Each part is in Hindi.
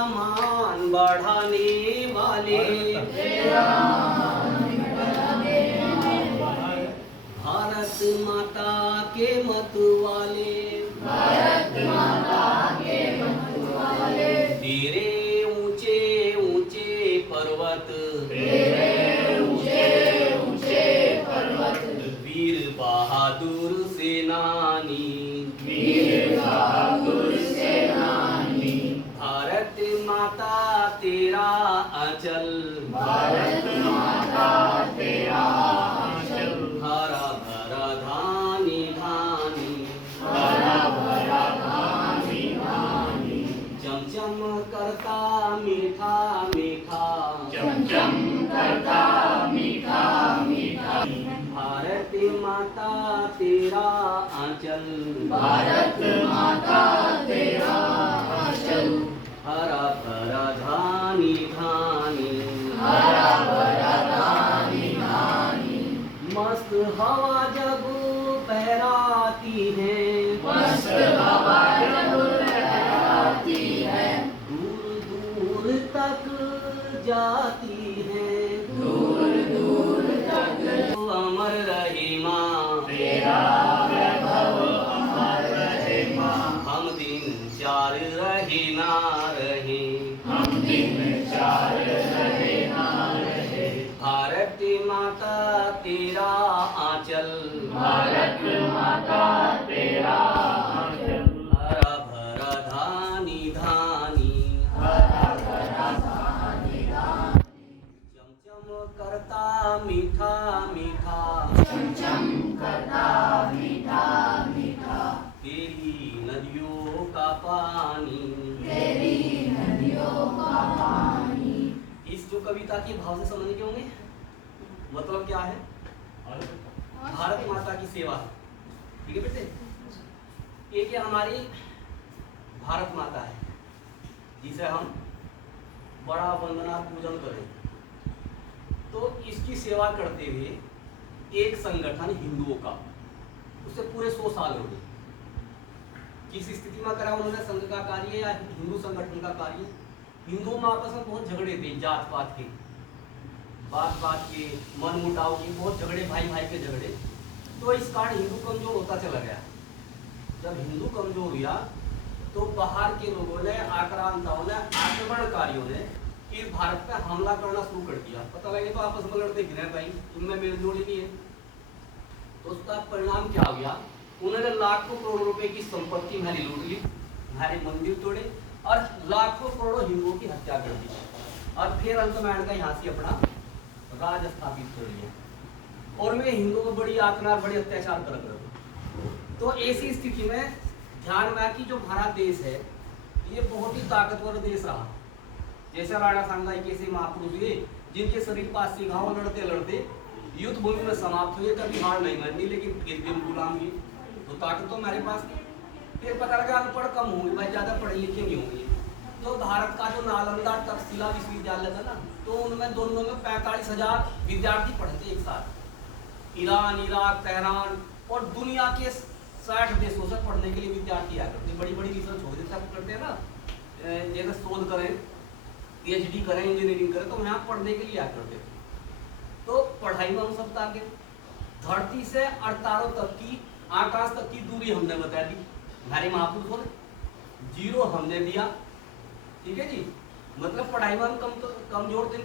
मान बढ़ाने वाले भारत माता के मत वाले तेरे ऊंचे ऊंचे पर्वत वीर बहादुर सेनानी भारत माता तेरा आंचल हरा भरा धानी चमचम करता मीठा भारत माता तेरा आंचल हरा भरा धानी मस्त हवा जब फहराती है दूर दूर तक जाती है तो अमर रहे माँ हम दिन चार रहे ना रहे भारत माता तेरा आंचल हरा भरा धानी चमचम करता मीठा तेरी नदियों का पानी इस जो कविता के भाव से समझने के होंगे मतलब क्या है? भारत माता की सेवा। ठीक है बेटे, एक ये हमारी भारत माता है जिसे हम बड़ा वंदना पूजन करें, तो इसकी सेवा करते हुए एक संगठन हिंदुओं का, उससे पूरे 100 साल हो गए। किस स्थिति में करा उन्होंने संघ का कार्य या हिंदू संगठन का कार्य? हिंदुओं में आपस में बहुत झगड़े थे, जात पात के, बात के, मन मुटाव की, बहुत झगड़े, भाई के झगड़े। तो इस कारण हिंदू कमजोर होता चला गया। जब हिंदू कमजोर हुआ तो बाहर के लोगों ने, आक्रांताओं ने, आक्रमणकारियों ने इस भारत पे हमला करना शुरू कर दिया। पता लगे तो आपस में लड़ते गिरे भाई, इनमें मेल जोड़ ही नहीं है। तो उसका परिणाम क्या हो गया? उन्होंने लाखों करोड़ रुपए की संपत्ति हमारी लूट ली, हमारे मंदिर तोड़े और लाखों करोड़ों हिंदुओं की हत्या कर दी। और फिर अंत में इनका यहाँ से अपना राज स्थापित कर लिया और वे हिंदुओं को बड़ी आक्रामक, बड़े अत्याचार कर रहे। तो ऐसी स्थिति में ध्यान में कि जो भारत देश है ये बहुत ही ताकतवर देश रहा। जैसे राणा सांगा कैसे महापुरुष हुए जिनके शरीर पर 80 घाव लड़ते लड़ते युद्ध भूमि में समाप्त हुए, कभी हार नहीं मानी, लेकिन फिर भी गुलाम हुए। तो ताकत तो हमारे पास थी। फिर पता लगा अनपढ़ कम होंगे भाई, ज्यादा पढ़े लिखे नहीं होंगे। तो भारत का जो नालंदा तक्षशिला विश्वविद्यालय था ना, तो उनमें दोनों में 45,000 विद्यार्थी पढ़ते एक साथ। ईरान, इराक, तेहरान और दुनिया के 60 देशों से पढ़ने के लिए विद्यार्थी आया करते। बड़ी बड़ी रिसर्च हो जैसे करते हैं ना, जैसे शोध करें, PhD करें, इंजीनियरिंग करें, तो यहाँ पढ़ने के लिए आया करते थे। तो पढ़ाई में हम सब आगे, धरती से अवतारों तक की, आकाश तक की दूरी हमने बता दी। हमारे महापुरुषों ने 0 हमने दिया। ठीक है जी, मतलब पढ़ाई में हम कमजोर थे।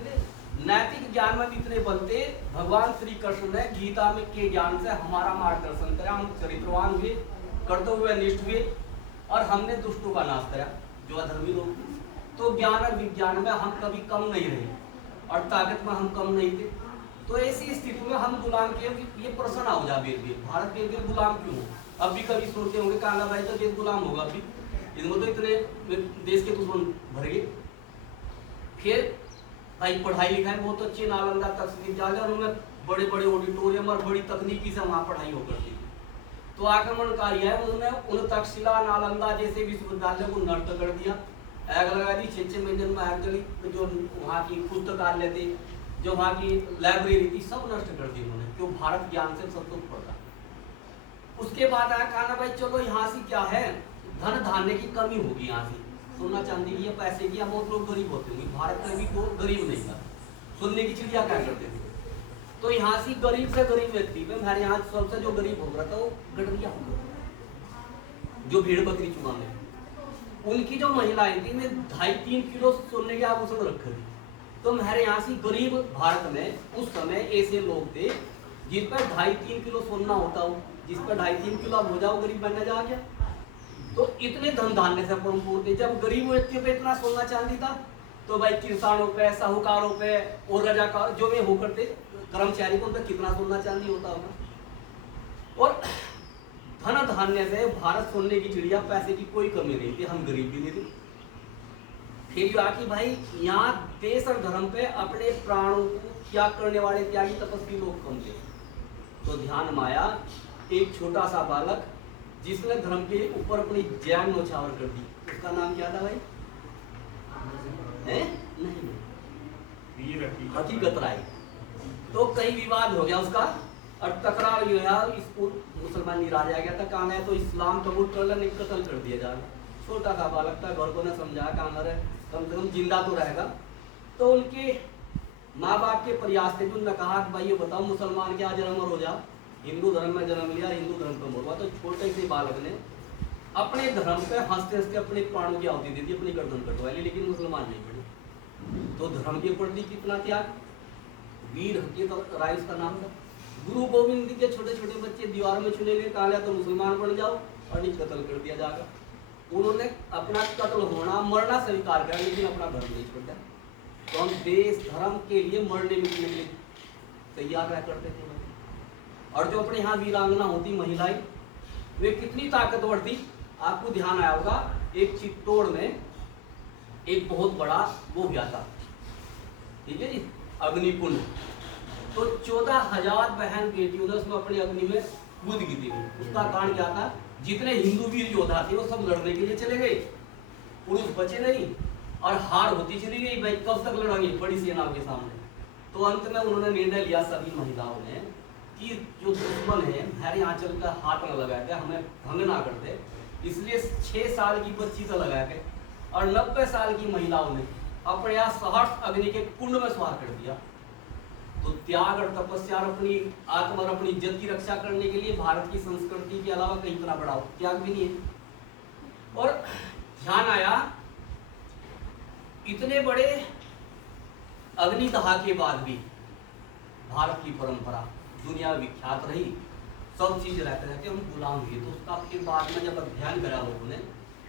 नैतिक ज्ञान में इतने बनते, भगवान श्री कृष्ण ने गीता में के ज्ञान से हमारा मार्गदर्शन करा। हम चरित्रवान हुए, कर्तव्य निष्ठ हुए और हमने दुष्टों का नाश करा, जो अधर्मी लोग थे। तो ज्ञान और विज्ञान में हम कभी कम नहीं रहे और ताकत में हम कम नहीं थे। तो ऐसी स्थिति में हम गुलाम के, ये प्रश्न हो जा भारत के गुलाम क्यों हो? अब भी कभी सोचते होंगे काला भाई तो देश गुलाम होगा, अभी इनमें तो इतने देश के दुश्मन भर गए। फिर भाई पढ़ाई लिखाई बहुत अच्छी, नालंदा तक विद्यालय, उनमें बड़े बड़े ऑडिटोरियम और बड़ी तकनीकी से वहाँ पढ़ाई हो करती थी। तो आक्रमणकारी है उन्होंने उन तक्षशिला, नालंदा जैसे विश्वविद्यालय को नष्ट कर दिया, आग लगा दी। 6 महीने में आग जली। जो वहाँ की पुस्तकालय थे, जो वहाँ की लाइब्रेरी थी, सब नष्ट कर दी उन्होंने, क्यों? भारत ज्ञान से सब कुछ पढ़ता। उसके बाद आया कहना भाई चलो यहाँ से क्या है, धन धान्य की कमी होगी यहाँ से, सोना चांदी की या पैसे की, या बहुत लोग गरीब होते हैं। भारत में भी कोई गरीब नहीं था, सोने की चिड़िया क्या करते थे। तो यहाँ से गरीब से गरीब व्यक्ति में हमारे यहाँ सबसे जो गरीब हो रहा था वो गडरिया हो गया, जो भेड़ बकरी चुराने, उनकी जो महिलाएं थी उन्हें 2.5-3 किलो सोने के आभूषण रखे थे। तो हमारे यहाँ से गरीब भारत में उस समय ऐसे लोग थे जिस पर 2.5-3 किलो सोना होता हो, जिस पर 2.5-3 किलो अब हो जाओ गरीब बनने जा गया। तो इतने धन धान्य से परिपूर्ण थे। जब गरीब व्यक्तियों पे इतना सोना चांदी था तो भाई किसानों पे, साहूकारों पे और रजाकार जो भी होकर थे कर्मचारी को, उन पे कितना सोना चांदी होता होगा। और धन धान्य से भारत सोने की चिड़िया, पैसे की कोई कमी नहीं थी, हम गरीब भी नहीं थे। फिर आके भाई यहाँ देश और धर्म पे अपने प्राणों को त्याग करने वाले त्यागी तपस्वी लोग कम थे। तो ध्यान माया एक छोटा सा बालक जिसने धर्म के ऊपर अपनी जान नौछावर कर दी, उसका नाम क्या था भाई? नहीं, हकीकत राय। तो कई विवाद हो गया उसका और तकरार जो है, स्कूल मुसलमान नहीं रह गया था, कहा है तो इस्लाम कबूल कर ले, नहीं कत्ल कर दिया जाए। छोटा सा बालक था, घर को ने समझाया कहा कम से कम जिंदा तो रहेगा। तो उनके माँ बाप के प्रयास थे, उन्होंने कहा कि भाई ये बताओ मुसलमान क्या जन्म और हो जा, हिंदू धर्म में जन्म लिया, हिंदू धर्म पर मरवा। तो छोटे से बालक ने अपने धर्म पे हंसते हंसते अपने प्राणों की आहुति दे दी, अपनी गर्दन कटवा ली, लेकिन मुसलमान नहीं पड़े। तो धर्म के प्रति कितना त्याग। वीर हकीकत राय उसका नाम था। गुरु गोविंद के छोटे छोटे बच्चे दीवार में चुने गए, कहा तो मुसलमान बन जाओ और नहीं कत्ल कर दिया जाएगा। उन्होंने अपना कत्ल होना, मरना स्वीकार किया, लेकिन अपना धर्म नहीं छोड़ा। तो हम देश धर्म के लिए मरने मिटने के लिए तैयार रह करते थे। और जो अपने यहाँ वीरांगना होती महिलाएं, वे कितनी ताकतवर थी। आपको ध्यान आया होगा, एक चित्तौड़ में एक बहुत बड़ा वो हुआ था, ठीक है जी, अग्निकुंड। तो 14,000 बहन बेटियों ने उसमें अपनी अग्नि में कूद की थी। उसका कारण क्या था? जितने हिंदू वीर योद्धा थे वो सब लड़ने के लिए चले गए, पुरुष बचे नहीं, और हार होती चली गई। भाई कब तक लड़ेंगे बड़ी सेनाओं के सामने। तो अंत में उन्होंने निर्णय लिया सभी महिलाओं ने कि जो दुश्मन है हमारे यहाँ चल कर हाथ न लगा के हमें भंग ना करते, इसलिए 6 साल की बच्ची से लगा के और 90 साल की महिलाओं ने अपने यहाँ सहर्ष अग्नि के कुंड में स्वार कर दिया। तो त्याग और तपस्या और अपनी आत्मा और अपनी इज्जत की रक्षा करने के लिए भारत की संस्कृति के अलावा कहीं इतना बड़ा त्याग भी नहीं है। और ध्यान आया, इतने बड़े अग्निदाह के बाद भी भारत की परंपरा दुनिया विख्यात रही, सब चीज रहते रहते हम गुलाम हुए। तो उसका फिर बाद में जब अध्ययन करा लोगों ने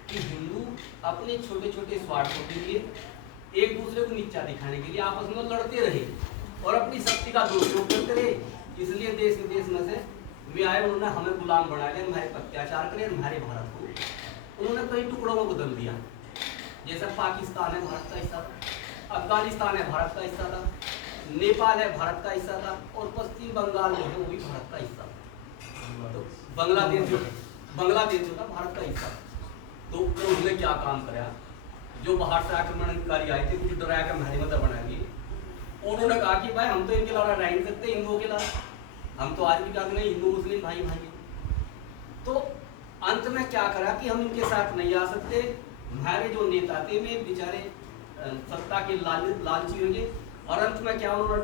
कि हिंदू अपने छोटे छोटे स्वार्थों के लिए, एक दूसरे को नीचा दिखाने के लिए आपस में लड़ते रहे और अपनी शक्ति का दुरुपयोग करते रहे। इसलिए देश विदेश में से वे आए, उन्होंने हमें गुलाम बना लिया, हमारे पर अत्याचार करे, हमारे भारत को उन्होंने कई टुकड़ों में बदल दिया। जैसे पाकिस्तान है भारत का हिस्सा था, अफगानिस्तान है भारत का हिस्सा था, नेपाल है भारत का हिस्सा था, और पश्चिम बंगाल जो है वो भी भारत का हिस्सा था। तो बांग्लादेश जो था भारत का हिस्सा। तो उन्होंने क्या काम कराया, जो बाहर से आक्रमणकारी आए थे कुछ डराया कर हमारी मदद बना दी। उन्होंने कहा कि भाई हम तो इनके अलावा रह नहीं सकते, हिंदुओं के अलावा हम तो आज भी कहते नहीं हिंदू मुस्लिम भाई भाई। तो अंत में क्या करा कि हम इनके साथ नहीं आ सकते। हमारे जो नेता थे वे बेचारे सत्ता के लालची हो गए, और अंत में क्या उन्होंने